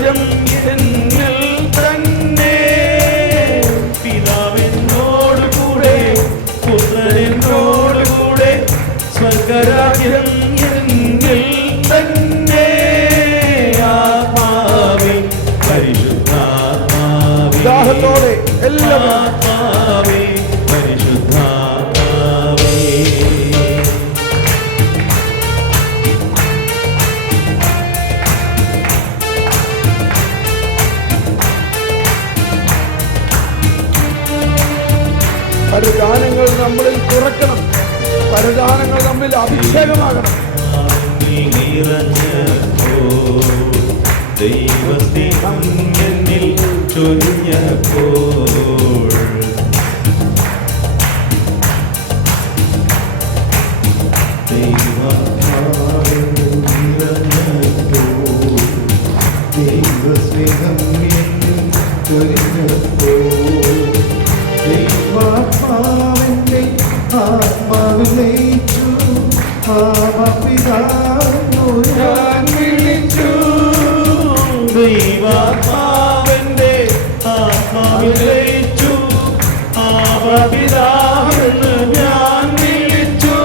സ്വർഗരാജ്യം എന്നിൽ തന്നെ. പിതാവിനോട് കൂടെ പുത്രനോട് കൂടെ സ്വർഗരാജ്യം എന്നിൽ തന്നെ. ആത്മാവേ പരിശുദ്ധാത്മാവേ ദാഹത്തോടെ എല്ലാവരും ആത്മാവേ പരിശുദ്ധാത്മാവേ. പരദാനങ്ങൾ നമ്മളിൽ തുറക്കണം. പരദാനങ്ങൾ നമ്മിൽ അഭിഷേകമാകണം. ദൈവസ്നേഹം എന്നിൽ ചൊരിഞ്ഞപ്പോൾ ദൈവസ്നേഹം എന്നിൽ ചൊരിഞ്ഞപ്പോൾ ദൈവാത്മാവിന്റെ ആത്മാവിൽ ലയിച്ചു. പിതാവിനു ഞാൻ വിളിച്ചു. ദൈവാത്മാവിന്റെ ആത്മാവിൽ ലയിച്ചു. പിതാവെന്ന് ഞാൻ വിളിച്ചു.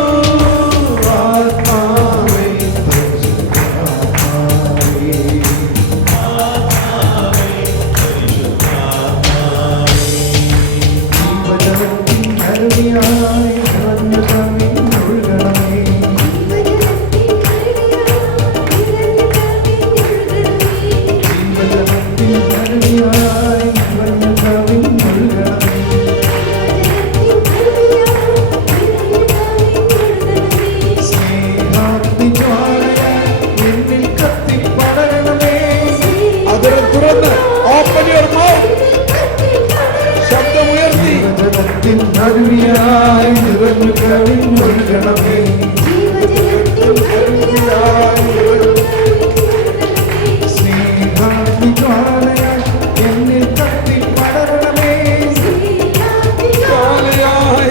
ആത്മാവേ പരിശുദ്ധാത്മാവേ ജീവജലത്തിൻ അരുവിയായി നിറഞ്ഞ കവിഞ്ഞൊഴുകണമേ. ജീവജലത്തിൻ അരുവിയായി നിറഞ്ഞ കവിഞ്ഞൊഴുകണമേ. സ്നേഹാഗ്നിജ്വാലയായി എന്നിൽ കത്തിപ്പടരണമേ. അതിരം തുറന്ന് ഓപ്പൺ യുവർ മൗത്ത്. ശബ്ദമുയർത്തി ജീവജലത്തിൻ അരുവിയായി നിറഞ്ഞു കവിഞ്ഞൊഴുകണമേ. സ്നേഹാഗ്നിജ്വാലയായി എന്നിൽ കത്തിപ്പടരണമേ.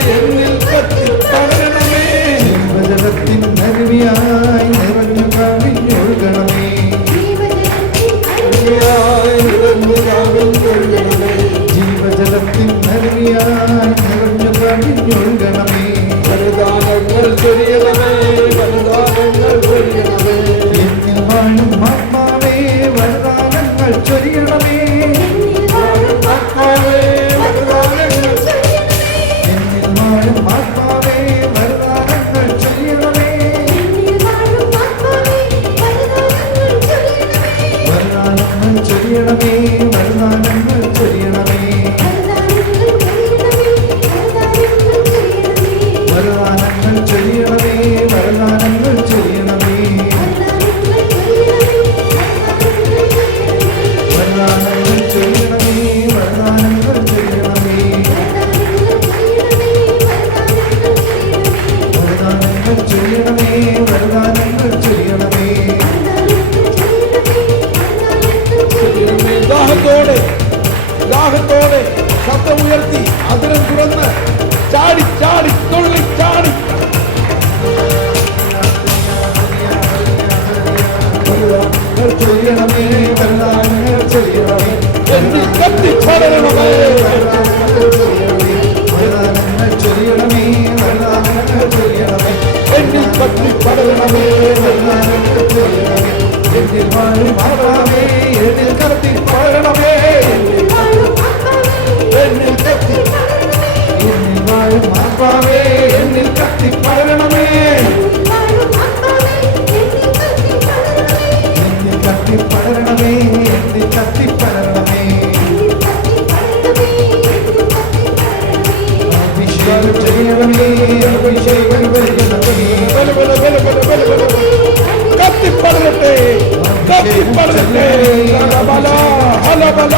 എന്നിൽ കത്തിപ്പടരണമേ. ജീവജലത്തിൻ അരുവിയായി നിറഞ്ഞു കവിഞ്ഞൊഴുകണമേ. ജീവജലത്തിൻ അരുവിയായി നിറഞ്ഞു കവിഞ്ഞൊഴുകണമേ. വരദാനങ്ങൾ ചൊരിയണമേ. വരദാനങ്ങൾ ചൊരിയണമേ. എന്നിൽ വാഴും ആത്മാവേ വരദാനങ്ങൾ ചൊരിയണമേ. ആത്മാവേ വരദാനങ്ങൾ എന്നിൽ വാഴും ആത്മാവേ വരദാനങ്ങൾ ചൊരിയണമേ. വരദാനങ്ങൾ ചൊരിയണമേ. വരദാനങ്ങൾ ചൊരിയണമേ. വരദാനങ്ങൾ ചൊരിയണമേ. വരദാനങ്ങൾ ചൊരിയണമേ. വരദാനങ്ങൾ ചൊരിയണമേ. വരദാനങ്ങൾ ചൊരിയണമേ. വരദാനങ്ങൾ ചൊരിയണമേ. വരദാനങ്ങൾ ചൊരിയണമേ. ദാഹത്തോടെ ദാഹത്തോടെ ശബ്ദമുയർത്തി അതിരം തുറന്ന് ചാടി ചാടി തുള്ളി ചാടി വരദാനങ്ങൾ ചൊരിയണമേ. വരദാനങ്ങൾ ചൊരിയണമേ. എന്നിൽ കത്തിപ്പടരണമേ. വരദാനങ്ങൾ ചൊരിയണമേ. വരദാനങ്ങൾ ചൊരിയണമേ. എന്നിൽ കത്തിപ്പടരണമേ. വരദാനങ്ങൾ ചൊരിയണമേ. എന്നിൽ വാഴും ആത്മാവേ എന്നിൽ കത്തിപ്പടരണമേ. എന്നിൽ കത്തി എന്നിൽ വാഴും ആത്മാവേ എന്നിൽ കത്തിപ്പടരണമേ. എന്നിൽ കത്തിപ്പടരണമേ. എന്നിൽ കത്തിപ്പടരണമേ. അഭിഷേകം ചെയ്യണമേ. അഭിഷേകം ചെയ്യണമേ. കത്തിപ്പടരട്ടെ. കത്തിപ്പടരട്ടെ. ഹലബല ഹലബല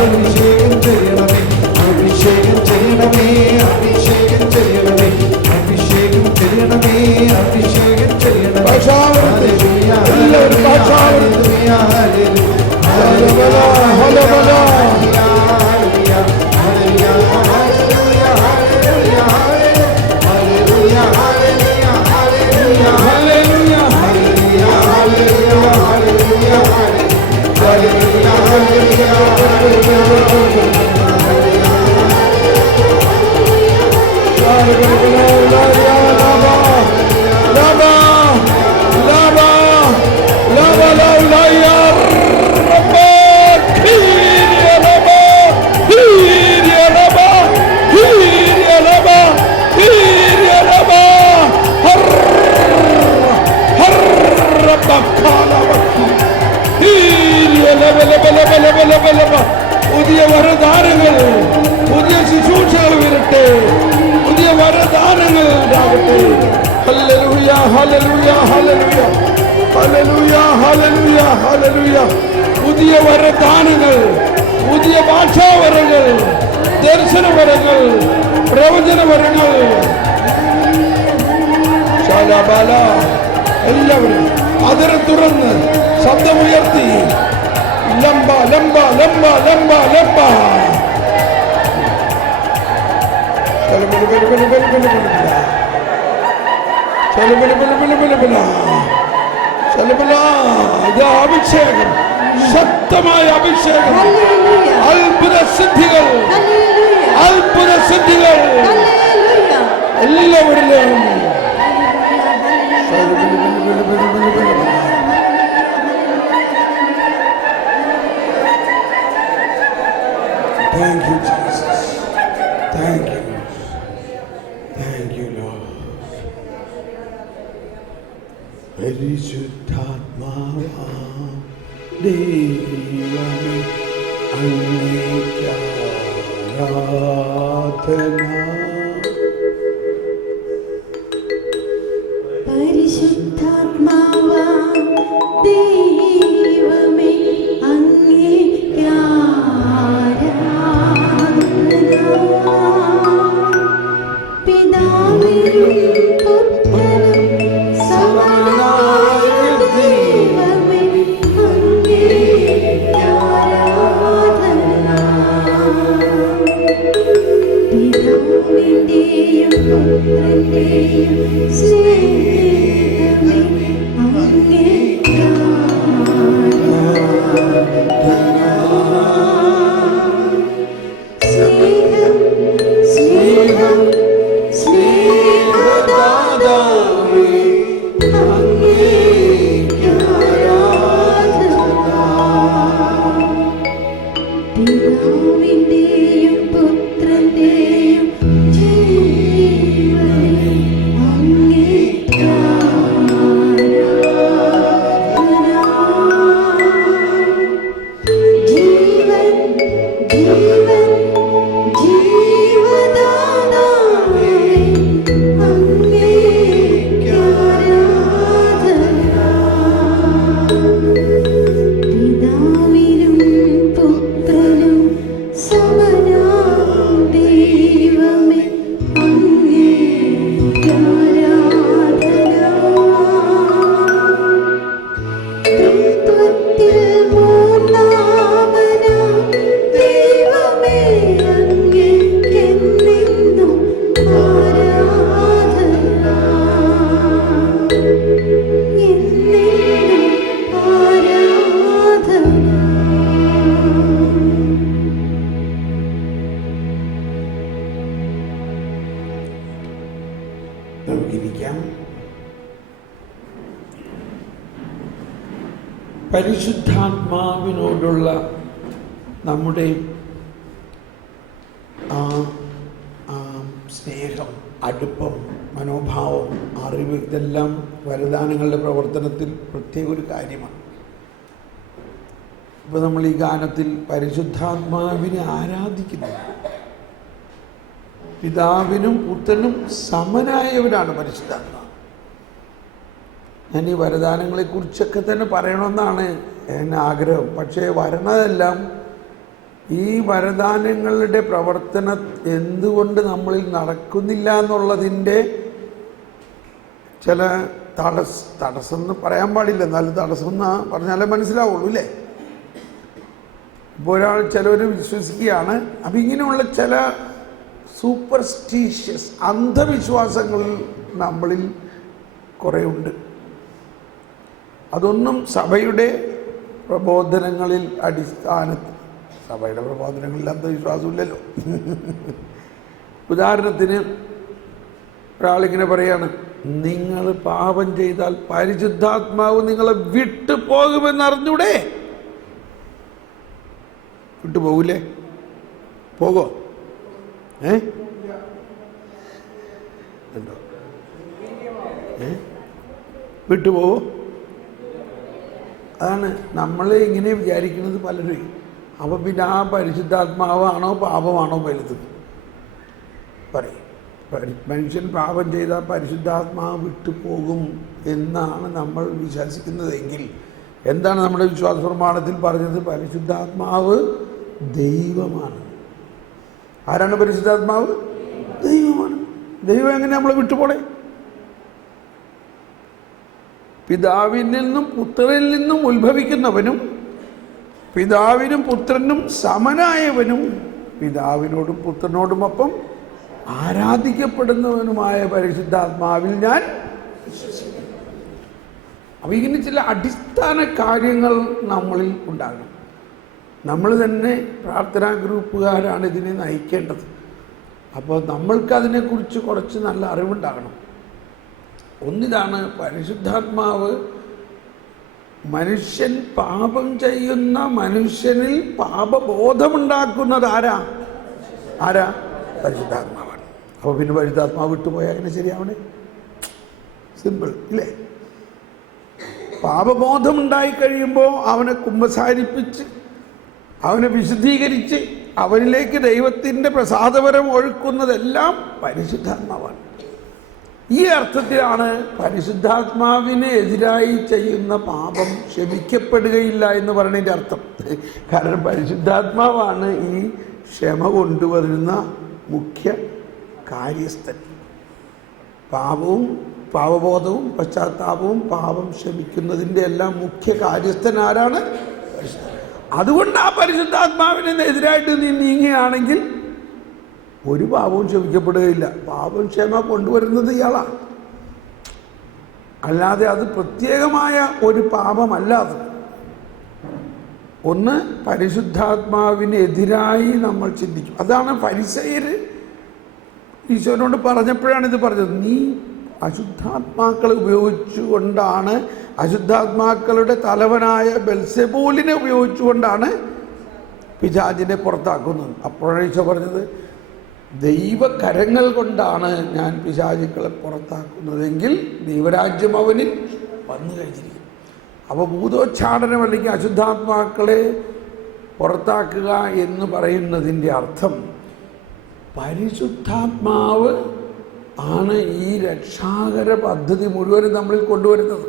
അഭിഷേകം അഭിഷേകം ചെയ്യണമേ അഭിഷേകം ചെയ്യണമേ അഭിഷേകം ചെയ്യണമേ അഭിഷേകം ചെയ്യണമേ ഹല്ലേലൂയ ഹല്ലേലൂയ ഹല്ലേലൂയ ഹല്ലേലൂയ പുതിയ വരദാനങ്ങൾ, പുതിയ ശുശ്രൂഷകൾ വരട്ടെ, പുതിയ വരദാനങ്ങൾ ഉണ്ടാകട്ടെ. Hallelujah hallelujah hallelujah hallelujah hallelujah hallelujah. പുതിയ വരദാനങ്ങൾ, പുതിയ ഭാഷാവരങ്ങൾ, ദർശനവരങ്ങൾ, പ്രവചനവരങ്ങൾ. ശാലാബാല എല്ലാവരും അതിരം തുറന്ന് ശബ്ദമുയർത്തി ലംബ ലംബ ലംബ ലംബ ലംബ അഭിഷേകം, ശക്തമായ അഭിഷേകം, അത്ഭുത സിദ്ധികൾ, അത്ഭുത സിദ്ധികൾ എല്ലാവരിലും. Thank you, Jesus. Thank you. Thank you, Lord. പരിശുദ്ധാത്മാവാം ദൈവമേ അങ്ങേക്ക് ആരാധന. പരിശുദ്ധാത്മാവാം ദൈവമേ അങ്ങേക്ക് പിതാവിനും പുത്രനും സമനായ ദൈവമേ അങ്ങേക്ക് ആരാധന. പിതാവിന്റെയും പുത്രന്റെയും സ്നേഹമേ അങ്ങേക്ക് സ്നേഹം സ്നേഹം സ്നേഹദാതാവേ അങ്ങേക്ക് ആരാധന. പിതാവിന്റെയും പുത്രന്റെയും ജീവനെ അങ്ങേക്ക് ആരാധന. ജീവൻ ജീവൻ ജീവദാതാവേ അങ്ങേക്ക് ആരാധന. പിതാവിനും പുത്രനും സമനാം ദൈവമേ അങ്ങേക്ക് ആരാധന. ത്രിത്വത്തിൽ മൂന്നാമനാം ദൈവമേ അങ്ങേക്കെന്നെന്നും ആരാധന. എന്നെന്നും ആരാധന. നമുക്കിരിക്കാം. പരിശുദ്ധാത്മാവിനോടുള്ള നമ്മുടെ സ്നേഹം, അടുപ്പം, മനോഭാവം, അറിവ് ഇതെല്ലാം വരദാനങ്ങളുടെ പ്രവർത്തനത്തിൽ പ്രത്യേക ഒരു കാര്യമാണ്. ഇപ്പോൾ നമ്മൾ ഈ ഗാനത്തിൽ പരിശുദ്ധാത്മാവിനെ ആരാധിക്കുന്നു. പിതാവിനും പുത്രനും സമനായവരാണ് പരിശുദ്ധാത്മാവ്. ഞാൻ ഈ വരദാനങ്ങളെക്കുറിച്ചൊക്കെ തന്നെ പറയണമെന്നാണ് എൻ്റെ ആഗ്രഹം. പക്ഷേ വരണതെല്ലാം ഈ വരദാനങ്ങളുടെ പ്രവർത്തനം എന്തുകൊണ്ട് നമ്മളിൽ നടക്കുന്നില്ല എന്നുള്ളതിൻ്റെ ചില തടസ്സം എന്ന് പറയാൻ പാടില്ല, എന്നാലും തടസ്സം എന്ന് പറഞ്ഞാലേ മനസ്സിലാവുള്ളൂ അല്ലേ. ഇപ്പോൾ ചിലർ വിശ്വസിക്കുകയാണ്. അപ്പം ഇങ്ങനെയുള്ള ചില സൂപ്പർസ്റ്റീഷ്യസ് അന്ധവിശ്വാസങ്ങൾ നമ്മളിൽ കുറേ ഉണ്ട്. അതൊന്നും സഭയുടെ പ്രബോധനങ്ങളിൽ അടിസ്ഥാനത്തിൽ, സഭയുടെ പ്രബോധനങ്ങളിൽ അന്ധവിശ്വാസമില്ലല്ലോ. ഉദാഹരണത്തിന് ഒരാളിങ്ങനെ പറയാണ്, നിങ്ങൾ പാപം ചെയ്താൽ പരിശുദ്ധാത്മാവ് നിങ്ങളെ വിട്ടു പോകുമെന്നറിഞ്ഞൂടെ? വിട്ടുപോകൂലേ? പോകോ? ഉണ്ടോ? വിട്ടുപോകോ? അതാണ് നമ്മൾ ഇങ്ങനെ വിചാരിക്കുന്നത് പലരും. അപ്പം പിന്നെ ആ പരിശുദ്ധാത്മാവാണോ പാപമാണോ വലുത് പറയും. മനുഷ്യൻ പാപം ചെയ്താൽ പരിശുദ്ധാത്മാവ് വിട്ടുപോകും എന്നാണ് നമ്മൾ വിശ്വസിക്കുന്നതെങ്കിൽ എന്താണ് നമ്മുടെ വിശ്വാസ പ്രമാണത്തിൽ പറഞ്ഞത്? പരിശുദ്ധാത്മാവ് ദൈവമാണ്. ആരാണ് പരിശുദ്ധാത്മാവ്? ദൈവമാണ്. ദൈവം എങ്ങനെ നമ്മളെ വിട്ടുപോണേ? പിതാവിൽ നിന്നും പുത്രനിൽ നിന്നും ഉത്ഭവിക്കുന്നവനും പിതാവിനും പുത്രനും സമനായവനും പിതാവിനോടും പുത്രനോടുമൊപ്പം ആരാധിക്കപ്പെടുന്നവനുമായ പരിശുദ്ധാത്മാവിൽ ഞാൻ വിശ്വസിക്കുന്നു. അപ്പോൾ ഇങ്ങനെ ചില അടിസ്ഥാന കാര്യങ്ങൾ നമ്മളിൽ ഉണ്ടാകണം. നമ്മൾ തന്നെ പ്രാർത്ഥനാ ഗ്രൂപ്പുകാരാണ് ഇതിനെ നയിക്കേണ്ടത്. അപ്പോൾ നമ്മൾക്കതിനെക്കുറിച്ച് കുറച്ച് നല്ല അറിവുണ്ടാകണം. ഒന്നിതാണ്, പരിശുദ്ധാത്മാവ് മനുഷ്യൻ പാപം ചെയ്യുന്ന മനുഷ്യനിൽ പാപബോധമുണ്ടാക്കുന്നത് ആരാ? പരിശുദ്ധാത്മാവാണ്. അപ്പോൾ പിന്നെ പരിശുദ്ധാത്മാവ് വിട്ടുപോയാൽ അങ്ങനെ ശരിയാവണേ? സിമ്പിൾ ഇല്ലേ? പാപബോധമുണ്ടായി കഴിയുമ്പോൾ അവനെ കുമ്പസാരിപ്പിച്ച് അവനെ വിശുദ്ധീകരിച്ച് അവനിലേക്ക് ദൈവത്തിൻ്റെ പ്രസാദപരം ഒഴുക്കുന്നതെല്ലാം പരിശുദ്ധാത്മാവാണ്. ഈ അർത്ഥത്തിലാണ് പരിശുദ്ധാത്മാവിന് എതിരായി ചെയ്യുന്ന പാപം ക്ഷമിക്കപ്പെടുകയില്ല എന്ന് പറയുന്നതിൻ്റെ അർത്ഥം. കാരണം പരിശുദ്ധാത്മാവാണ് ഈ ക്ഷമ കൊണ്ടുവരുന്ന മുഖ്യ കാര്യസ്ഥൻ. പാപബോധവും പശ്ചാത്താപവും പാപം ക്ഷമിക്കുന്നതിൻ്റെ എല്ലാം മുഖ്യ കാര്യസ്ഥൻ ആരാണ്? അതുകൊണ്ട് ആ പരിശുദ്ധാത്മാവിന് എതിരായിട്ട് നീ നീങ്ങുകയാണെങ്കിൽ ഒരു പാപവും ക്ഷമിക്കപ്പെടുകയില്ല. പാപം ക്ഷമ കൊണ്ടുവരുന്നത് ഇയാളാണ്, അല്ലാതെ അത് പ്രത്യേകമായ ഒരു പാപമല്ലാതെ. ഒന്ന്, പരിശുദ്ധാത്മാവിനെതിരായി നമ്മൾ ചിന്തിക്കും. അതാണ് ഫരിസയർ ഈശോനോട് പറഞ്ഞപ്പോഴാണ് ഇത് പറഞ്ഞത്. നീ അശുദ്ധാത്മാക്കളെ ഉപയോഗിച്ചുകൊണ്ടാണ്, അശുദ്ധാത്മാക്കളുടെ തലവനായ ബെൽസെബൂലിനെ ഉപയോഗിച്ചുകൊണ്ടാണ് പിശാചിനെ പുറത്താക്കുന്നത്. അപ്പോഴാണ് ഈശോ പറഞ്ഞത്, ദൈവകരങ്ങൾ കൊണ്ടാണ് ഞാൻ പിശാചുക്കളെ പുറത്താക്കുന്നതെങ്കിൽ ദൈവരാജ്യം അവനിൽ വന്നു കഴിഞ്ഞിരിക്കും. അപ്പോൾ ഭൂതോച്ചാടനം അല്ലെങ്കിൽ അശുദ്ധാത്മാക്കളെ പുറത്താക്കുക എന്ന് പറയുന്നതിൻ്റെ അർത്ഥം പരിശുദ്ധാത്മാവ് ആണ് ഈ രക്ഷാകര പദ്ധതി മുഴുവനും നമ്മളിൽ കൊണ്ടുവരുന്നത്.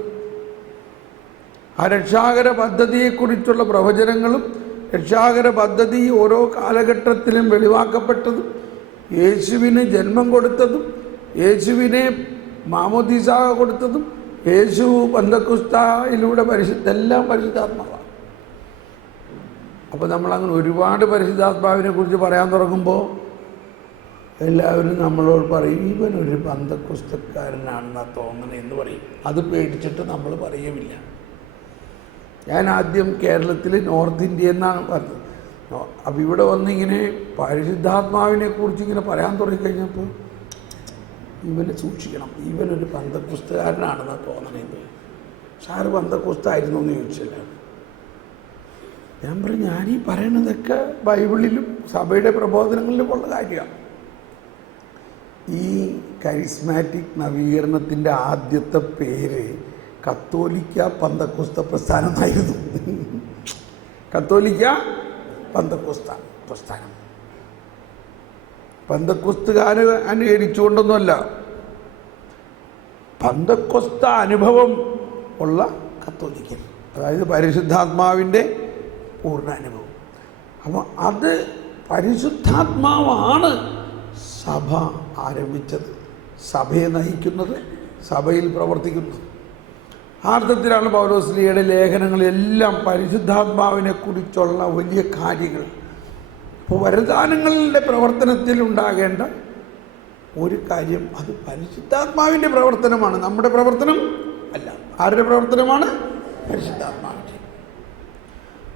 ആ രക്ഷാകര പദ്ധതിയെക്കുറിച്ചുള്ള പ്രവചനങ്ങളും രക്ഷാകര പദ്ധതി ഓരോ കാലഘട്ടത്തിലും വെളിവാക്കപ്പെട്ടതും യേശുവിന് ജന്മം കൊടുത്തതും യേശുവിനെ മാമോദീസ കൊടുത്തതും യേശു പന്തക്കുസ്തായിലൂടെ എല്ലാം പരിശുദ്ധാത്മാവാണ്. അപ്പോൾ നമ്മളങ്ങനെ ഒരുപാട് പരിശുദ്ധാത്മാവിനെ കുറിച്ച് പറയാൻ തുടങ്ങുമ്പോൾ എല്ലാവരും നമ്മളോട് പറയും, ഇവനൊരു പന്തക്കുസ്തക്കാരനാണെന്നാണ് തോന്നണെന്ന് പറയും. അത് പേടിച്ചിട്ട് നമ്മൾ പറയുമില്ല. ഞാൻ ആദ്യം കേരളത്തിൽ നോർത്ത് ഇന്ത്യ എന്നാണ് പറഞ്ഞത്. അപ്പോൾ ഇവിടെ വന്നിങ്ങനെ പരിശുദ്ധാത്മാവിനെ കുറിച്ച് ഇങ്ങനെ പറയാൻ തുടങ്ങിക്കഴിഞ്ഞപ്പോൾ ഇവനെ സൂക്ഷിക്കണം, ഇവനൊരു പന്തക്കുസ്തകാരനാണെന്ന് തോന്നണേന്ന്. സാറ് പന്തക്കുസ്തായിരുന്നു എന്ന് ചോദിച്ചില്ല. ഞാൻ പറഞ്ഞു, ഞാനീ പറയണതൊക്കെ ബൈബിളിലും സഭയുടെ പ്രബോധനങ്ങളിലും ഉള്ള കാര്യമാണ്. ഈ കരിസ്മാറ്റിക് നവീകരണത്തിൻ്റെ ആദ്യത്തെ പേര് കത്തോലിക്ക പന്തക്കുസ്ത പ്രസ്ഥാനം എന്നായിരുന്നു. കത്തോലിക്ക പന്തക്കുസ്ത പ്രസ്ഥാനം. പന്തക്കുസ്തുകാരെ അനുകരിച്ചുകൊണ്ടൊന്നുമല്ല, പന്തക്കുസ്ത അനുഭവം ഉള്ള കത്തോലിക്കൻ, അതായത് പരിശുദ്ധാത്മാവിൻ്റെ പൂർണ്ണ അനുഭവം. അപ്പോൾ അത് പരിശുദ്ധാത്മാവാണ് സഭ ആരംഭിച്ചത്, സഭയെ നയിക്കുന്നത്, സഭയിൽ പ്രവർത്തിക്കുന്നത്. ആ അർത്ഥത്തിലാണ് പൗലോസ്ലീഹയുടെ ലേഖനങ്ങളെല്ലാം പരിശുദ്ധാത്മാവിനെ കുറിച്ചുള്ള വലിയ കാര്യങ്ങൾ. അപ്പോൾ വരദാനങ്ങളുടെ പ്രവർത്തനത്തിൽ ഉണ്ടാകേണ്ട ഒരു കാര്യം അത് പരിശുദ്ധാത്മാവിൻ്റെ പ്രവർത്തനമാണ്, നമ്മുടെ പ്രവർത്തനം അല്ല. ആരുടെ പ്രവർത്തനമാണ്? പരിശുദ്ധാത്മാവിൻ്റെ.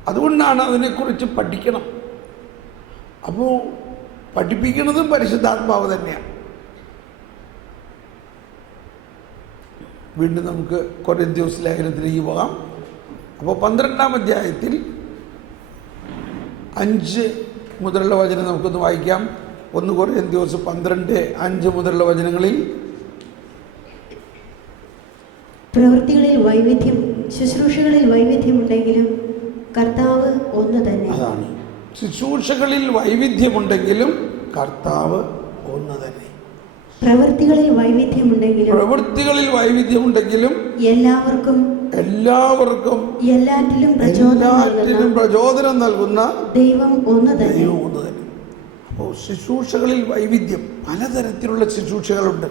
അതുകൊണ്ടാണ് അതിനെക്കുറിച്ച് പഠിക്കണം. അപ്പോൾ പഠിപ്പിക്കുന്നതും പരിശുദ്ധാത്മാവ് തന്നെയാണ്. വീണ്ടും നമുക്ക് കൊരിന്ത്യസ് ലേഖനത്തിലേക്ക് പോകാം. അപ്പോൾ 12-ാം അധ്യായത്തിൽ 5 മുതലുള്ള വചനം നമുക്കൊന്ന് വായിക്കാം. 1 കൊരിന്ത്യസ് 12:5 മുതലുള്ള വചനങ്ങളിൽ പ്രവൃത്തികളിൽ വൈവിധ്യം, ശുശ്രൂഷകളിൽ വൈവിധ്യമുണ്ടെങ്കിലും കർത്താവ് ഒന്ന് തന്നെ. അതാണ്, ശുശ്രൂഷകളിൽ വൈവിധ്യമുണ്ടെങ്കിലും കർത്താവ് ഒന്ന് തന്നെ. പ്രവൃത്തികളിൽ വൈവിധ്യമുണ്ടെങ്കിലും വൈവിധ്യമുണ്ടെങ്കിലും എല്ലാവർക്കും എല്ലാറ്റിലും പ്രചോദനം നൽകുന്ന ദൈവം ഒന്ന് തന്നെ. അപ്പോൾ ശുശ്രൂഷകളിൽ വൈവിധ്യം, പലതരത്തിലുള്ള ശുശ്രൂഷകളുണ്ട്.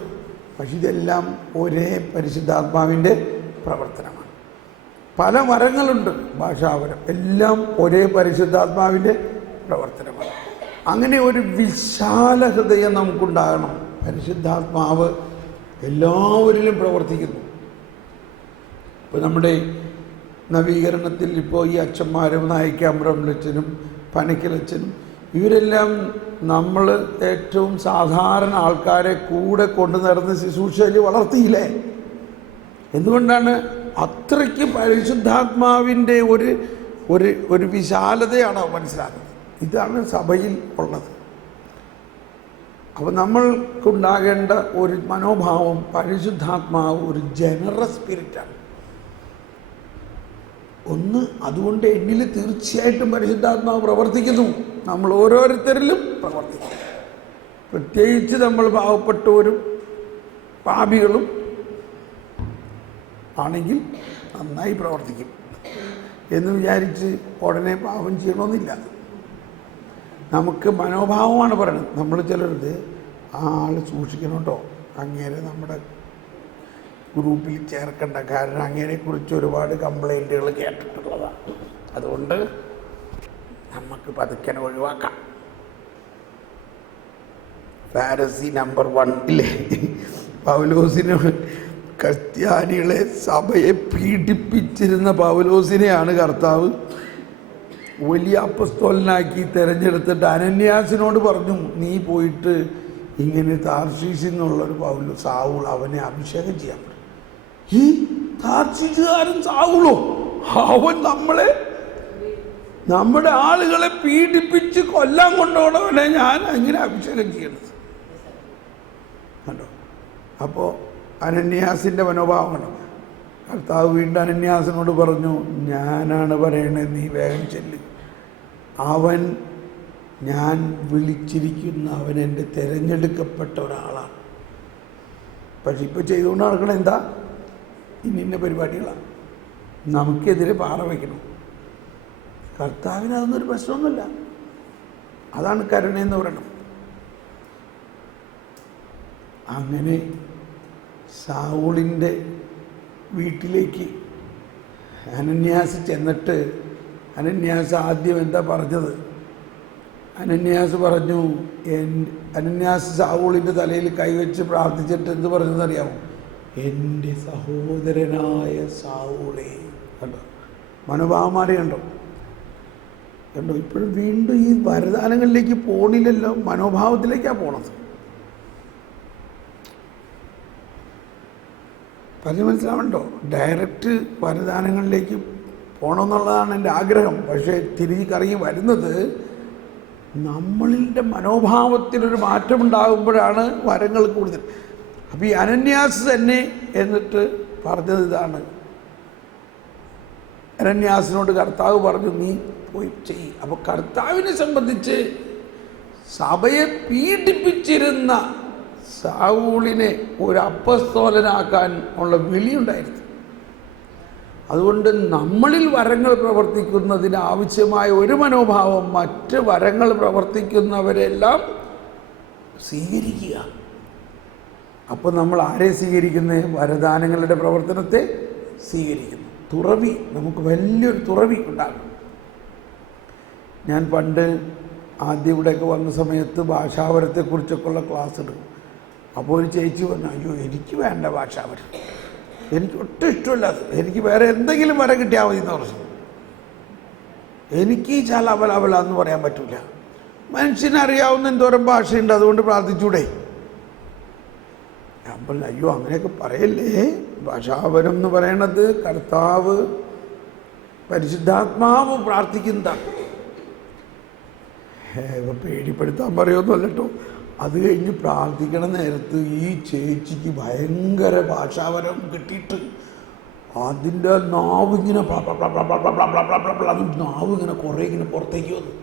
പക്ഷെ ഇതെല്ലാം ഒരേ പരിശുദ്ധാത്മാവിൻ്റെ പ്രവർത്തനമാണ്. പല വരങ്ങളുണ്ട്, ഭാഷാവരം, എല്ലാം ഒരേ പരിശുദ്ധാത്മാവിൻ്റെ പ്രവർത്തനമാണ്. അങ്ങനെ ഒരു വിശാല ഹൃദയം നമുക്കുണ്ടാകണം. പരിശുദ്ധാത്മാവ് എല്ലാവരിലും പ്രവർത്തിക്കുന്നു. ഇപ്പോൾ നമ്മുടെ നവീകരണത്തിൽ ഇപ്പോൾ ഈ അച്ഛന്മാരും നായിക്കാമ്പ്രംലച്ചനും പനക്കലച്ചനും ഇവരെല്ലാം നമ്മൾ ഏറ്റവും സാധാരണ ആൾക്കാരെ കൂടെ കൊണ്ടു നടന്ന് ശുശ്രൂഷയിൽ വളർത്തിയില്ലേ? എന്തുകൊണ്ടാണ്? അത്രയ്ക്ക് പരിശുദ്ധാത്മാവിൻ്റെ ഒരു വിശാലതയാണ് മനസ്സിലാക്കുന്നത്. ഇതാണ് സഭയിൽ ഉള്ളത്. അപ്പോൾ നമ്മൾക്കുണ്ടാകേണ്ട ഒരു മനോഭാവം, പരിശുദ്ധാത്മാവ് ഒരു ജനറസ് സ്പിരിറ്റാണ്. അതുകൊണ്ട് എന്നിൽ തീർച്ചയായിട്ടും പരിശുദ്ധാത്മാവ് പ്രവർത്തിക്കുന്നു. നമ്മൾ ഓരോരുത്തരിലും പ്രവർത്തിക്കുന്നു. പ്രത്യേകിച്ച് നമ്മൾ പാവപ്പെട്ടവരും പാപികളും ആണെങ്കിൽ നന്നായി പ്രവർത്തിക്കും എന്ന് വിചാരിച്ച് ഉടനെ പാപം ചെയ്യണമെന്നില്ല. നമുക്ക് മനോഭാവമാണ് പറയുന്നത്. നമ്മൾ ചിലർക്ക് ആ ആൾ സൂക്ഷിക്കണം കേട്ടോ, അങ്ങേരെ നമ്മുടെ ഗ്രൂപ്പിൽ ചേർക്കേണ്ട, കാരണം അങ്ങേരെക്കുറിച്ച് ഒരുപാട് കംപ്ലൈൻറ്റുകൾ കേട്ടിട്ടുള്ളതാണ്. അതുകൊണ്ട് നമുക്ക് പതുക്കനെ ഒഴിവാക്കാം. ഫാരസി നമ്പർ 1 ഇല്ലേ? പൗലോസിന് ക്രിസ്ത്യാനികളെ, സഭയെ പീഡിപ്പിച്ചിരുന്ന പൗലോസിനെയാണ് കർത്താവ് വലിയ അപ്പസ്തോലനാക്കി തിരഞ്ഞെടുത്തിട്ട് അനന്യാസിനോട് പറഞ്ഞു, നീ പോയിട്ട് ഇങ്ങനെ താർശീസിൽ നിന്നുള്ളൊരു സാവുൾ അവനെ അഭിഷേകം ചെയ്യാൻ പറ്റും. ഈ താർശീസുകാരൻ സാവുളോ? അവൻ നമ്മുടെ ആളുകളെ പീഡിപ്പിച്ച് കൊല്ലാൻ കൊണ്ടുപോകണവനെ ഞാൻ എങ്ങനെ അഭിഷേകം ചെയ്യണത്? കണ്ടോ? അപ്പോൾ അനന്യാസിൻ്റെ മനോഭാവം കണ്ടോ? കർത്താവ് വീണ്ടും അനന്യാസിനോട് പറഞ്ഞു, ഞാനാണ് പറയണത്, നീ വേഗം ചെല്ല്. ഞാൻ വിളിച്ചിരിക്കുന്ന അവൻ എൻ്റെ തിരഞ്ഞെടുക്കപ്പെട്ട ഒരാളാണ്. പക്ഷെ ഇപ്പോൾ ചെയ്തുകൊണ്ട് നടക്കണം എന്താ? ഇന്ന പരിപാടികളാണ്, നമുക്കെതിരെ പാറ വയ്ക്കണം. കർത്താവിന് അതൊന്നൊരു പ്രശ്നമൊന്നുമില്ല. അതാണ് കരുണയെന്ന് പറയണം. അങ്ങനെ സാവൂളിൻ്റെ വീട്ടിലേക്ക് അനന്യാസ് ചെന്നിട്ട് അനന്യാസ് ആദ്യം എന്താ പറഞ്ഞത്? അനന്യാസ് പറഞ്ഞു, അനന്യാസ് സാവൂളിൻ്റെ തലയിൽ കൈവച്ച് പ്രാർത്ഥിച്ചിട്ട് എന്ത് പറഞ്ഞതെന്നറിയാമോ? എൻ്റെ സഹോദരനായ സാവൂളെ. കണ്ടോ മനോഭാവം മാറിയുണ്ടോ? കണ്ടോ? ഇപ്പോഴും വീണ്ടും ഈ വരദാനങ്ങളിലേക്ക് പോണില്ലല്ലോ, മനോഭാവത്തിലേക്കാണ് പോണത്. പറഞ്ഞ് മനസ്സിലാവണ്ടോ? ഡയറക്റ്റ് വരദാനങ്ങളിലേക്ക് പോകണമെന്നുള്ളതാണ് എൻ്റെ ആഗ്രഹം. പക്ഷേ തിരികെ കറങ്ങി വരുന്നത് നമ്മളിൻ്റെ മനോഭാവത്തിനൊരു മാറ്റമുണ്ടാകുമ്പോഴാണ് വരങ്ങൾ കൂടുതൽ. അപ്പോൾ ഈ അനന്യാസ് തന്നെ എന്നിട്ട് പറഞ്ഞത് ഇതാണ്. അനന്യാസിനോട് കർത്താവ് പറഞ്ഞു, നീ പോയി ചെയ്യ്. അപ്പോൾ കർത്താവിനെ സംബന്ധിച്ച് സഭയെ പീഡിപ്പിച്ചിരുന്ന സാവൂളിനെ ഒരു അപ്പസ്തോലനാക്കാൻ ഉള്ള വിളിയുണ്ടായിരുന്നു. അതുകൊണ്ട് നമ്മളിൽ വരങ്ങൾ പ്രവർത്തിക്കുന്നതിന് ആവശ്യമായ ഒരു മനോഭാവം മറ്റ് വരങ്ങൾ പ്രവർത്തിക്കുന്നവരെല്ലാം സ്വീകരിക്കുക. അപ്പോൾ നമ്മൾ ആരെ സ്വീകരിക്കുന്നത്? വരദാനങ്ങളുടെ പ്രവർത്തനത്തെ സ്വീകരിക്കുന്നു. തുറവി, നമുക്ക് വലിയൊരു തുറവി ഉണ്ടാകും. ഞാൻ പണ്ട് ആദ്യം ഇവിടെയൊക്കെ വന്ന സമയത്ത് ഭാഷാപരത്തെക്കുറിച്ചൊക്കെയുള്ള ക്ലാസ് എടുക്കും. അപ്പോൾ ഒരു ചേച്ചി പറഞ്ഞു, അയ്യോ എനിക്ക് വേണ്ട ഭാഷാപരം, എനിക്ക് ഒട്ടും ഇഷ്ടമില്ല അത്, എനിക്ക് വേറെ എന്തെങ്കിലും വരം കിട്ടിയാൽ മതി എന്ന് പറഞ്ഞു. എനിക്ക് ചലവലവല എന്ന് പറയാൻ പറ്റില്ല. മനുഷ്യനറിയാവുന്ന എന്തോരം ഭാഷയുണ്ട്, അതുകൊണ്ട് പ്രാർത്ഥിച്ചൂടെ? ഞാൻ പറഞ്ഞു, അയ്യോ അങ്ങനെയൊക്കെ പറയല്ലേ. ഭാഷാപരം എന്ന് പറയണത് കർത്താവ് പരിശുദ്ധാത്മാവ് പ്രാർത്ഥിക്കുന്നതാണ്. പേടിപ്പെടുത്താൻ പറയുമെന്നല്ല കേട്ടോ. അത് കഴിഞ്ഞ് പ്രാർത്ഥിക്കണ നേരത്ത് ഈ ചേച്ചിക്ക് ഭയങ്കര ഭാഷാപരം കിട്ടിയിട്ട് അതിൻ്റെ നാവിങ്ങനെ നാവിങ്ങനെ കുറേ ഇങ്ങനെ പുറത്തേക്ക് വന്നു.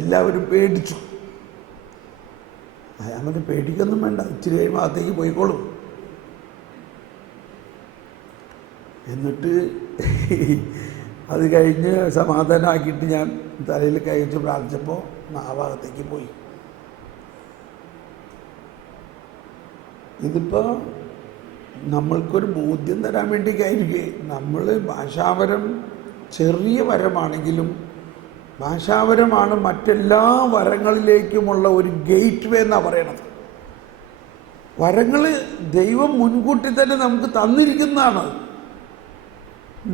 എല്ലാവരും പേടിച്ചു. അങ്ങനെ പേടിക്കൊന്നും വേണ്ട, ഇച്ചിരി കഴിയുമ്പോൾ അകത്തേക്ക് പോയിക്കോളും. എന്നിട്ട് അത് കഴിഞ്ഞ് സമാധാനമാക്കിയിട്ട് ഞാൻ തലയിൽ കൈവച്ച് പ്രാർത്ഥിച്ചപ്പോൾ ആ ഭാഗത്തേക്ക് പോയി. ഇതിപ്പോൾ നമ്മൾക്കൊരു ബോധ്യം തരാൻ വേണ്ടിയിട്ടായിരിക്കേ. നമ്മൾ ഭാഷാപരം ചെറിയ വരമാണെങ്കിലും ഭാഷാപരമാണ് മറ്റെല്ലാ വരങ്ങളിലേക്കുമുള്ള ഒരു ഗേറ്റ് വേ എന്നാണ് പറയണത്. വരങ്ങൾ ദൈവം മുൻകൂട്ടി തന്നെ നമുക്ക് തന്നിരിക്കുന്നതാണ്.